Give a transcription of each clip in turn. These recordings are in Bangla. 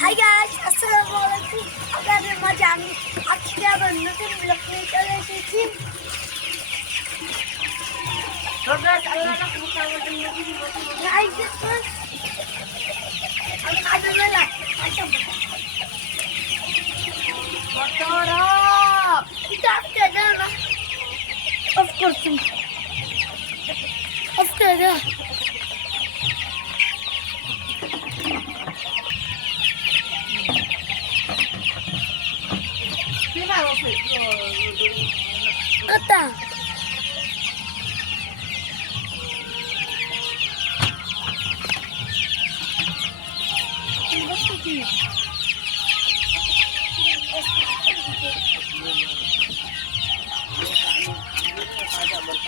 হাই গাইস আসসালামু আলাইকুম আপনাদের মাঝে আমি আজকে আবার নতুন ব্লগ নিয়ে চলে এসেছি Guys, দেখুন, আমি কাজের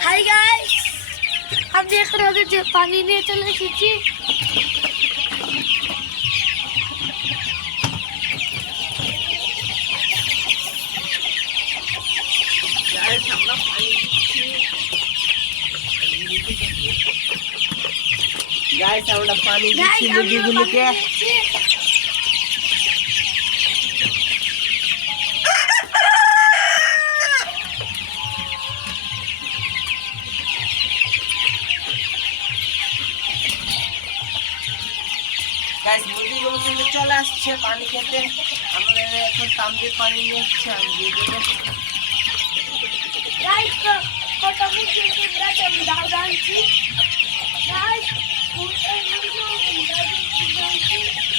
হাই গাইস আমি এখানে পানি নিয়ে চলে এসেছি। গাইস আমরা পানি গাইস দিচ্ছি আমি মুরগিগুলোকে পানি দিচ্ছি। গাইস মুরগিগুলো কিন্তু চলে আসছে পানি খেতে আমরা এখন তামদের পানি নিয়ে এসছি আমি দিয়ে দেবো Guys, ko- kota mungkin kita jam dalam sih. Guys, mungkin mungkin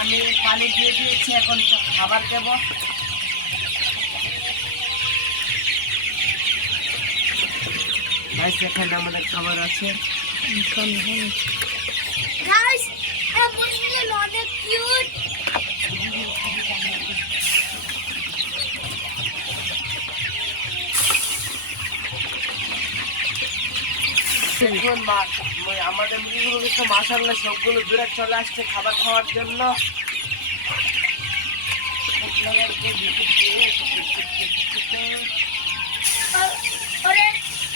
আমি পানি দিয়ে দিয়েছি এখন খাবার দেবো। এখানে আমাদের খাবার আছে Guys, এই মুরগিগুলো অনেক কিউট দেখুন মা- ম- আমাদের মুরগিগুলো কিন্তু মাসাল্লাহ সবগুলো দূরে চলে আসছে খাবার খাওয়ার জন্য।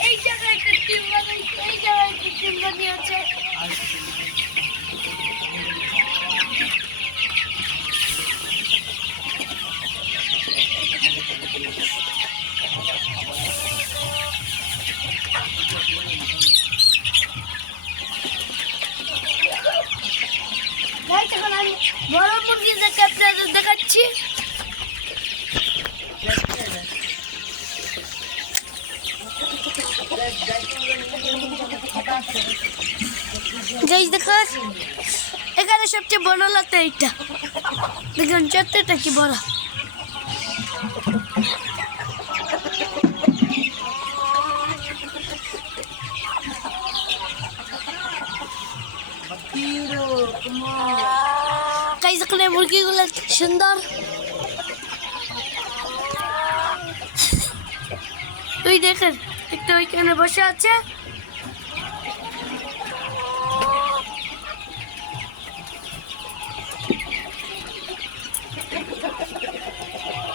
এই জায়গায় একটা বানিয়েছে এই জায়গায় একটা টিম বানিয়েছে Guys, এখন আমি বড় মুরগি দেখে আপনাদের দেখাচ্ছি। গাইজ দেখো। এখানে সবচেয়ে বড় লাগতো এইটা। দেখুন চত্বরটা কি বড়। গাইজ এখানে মুরগিগুলো সুন্দর তুই দেখেন একটা ওইখানে বসে আছে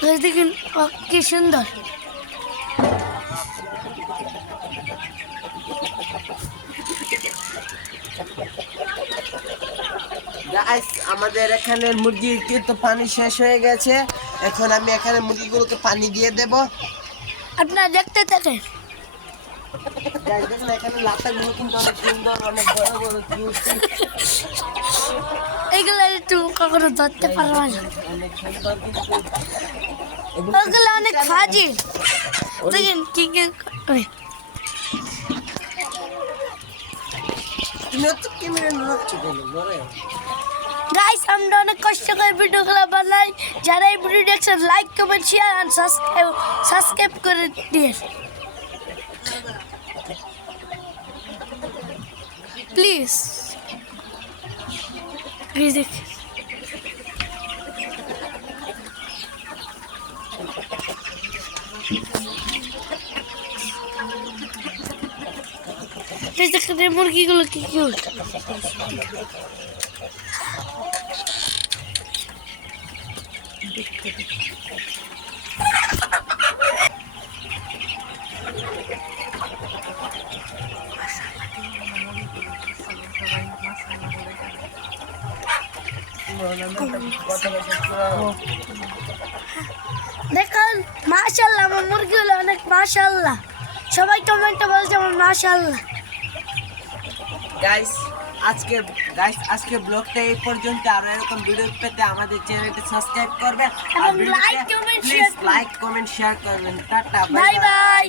গাইজ দেখেন ও, কি সুন্দর গাইস আমাদের এখানে মুরগির কিন্তু পানি শেষ হয়ে গেছে। এখন আমি এখানে মুরগিগুলোকে পানি দিয়ে দেব। আপনারা দেখতে থাকেন। দেখুন এখানে লাতাগুলো কিন্তু অনেক সুন্দর অনেক বড় বড় কিউট এগুলো একটু কখনো ধরতে পারব না। অনেক সুন্দর কিন্তু। ওগুলো অনেক ফাজি। দেখেন কি কি করে। তুমি হচ্ছে ক্যামেরা নড়াচ্ছ কেন? নড়ে। গাইস আমরা অনেক কষ্ট করে ভিডিওগুলো বানাই যারা এই ভিডিও দেখছেন লাইক কমেন্ট শেয়ার আর সাবস্ক্রাইব সাবস্ক্রাইব করে দিয়ে প্লিজ প্লিজ দেখ মুরগিগুলো কি দেখুন মাশাল্লাহ আমার মুরগিগুলো অনেক মাশাল্লাহ সবাই কমেন্টে বলছে আমার মাশাল্লাহ গাইস আজকে গাইস আজকে ব্লগটা এই পর্যন্ত। আরও এরকম ভিডিও পেতে আমাদের চ্যানেলটি সাবস্ক্রাইব করবেন। এবং like, comment, please share like comment share করবেন। Tata bye bye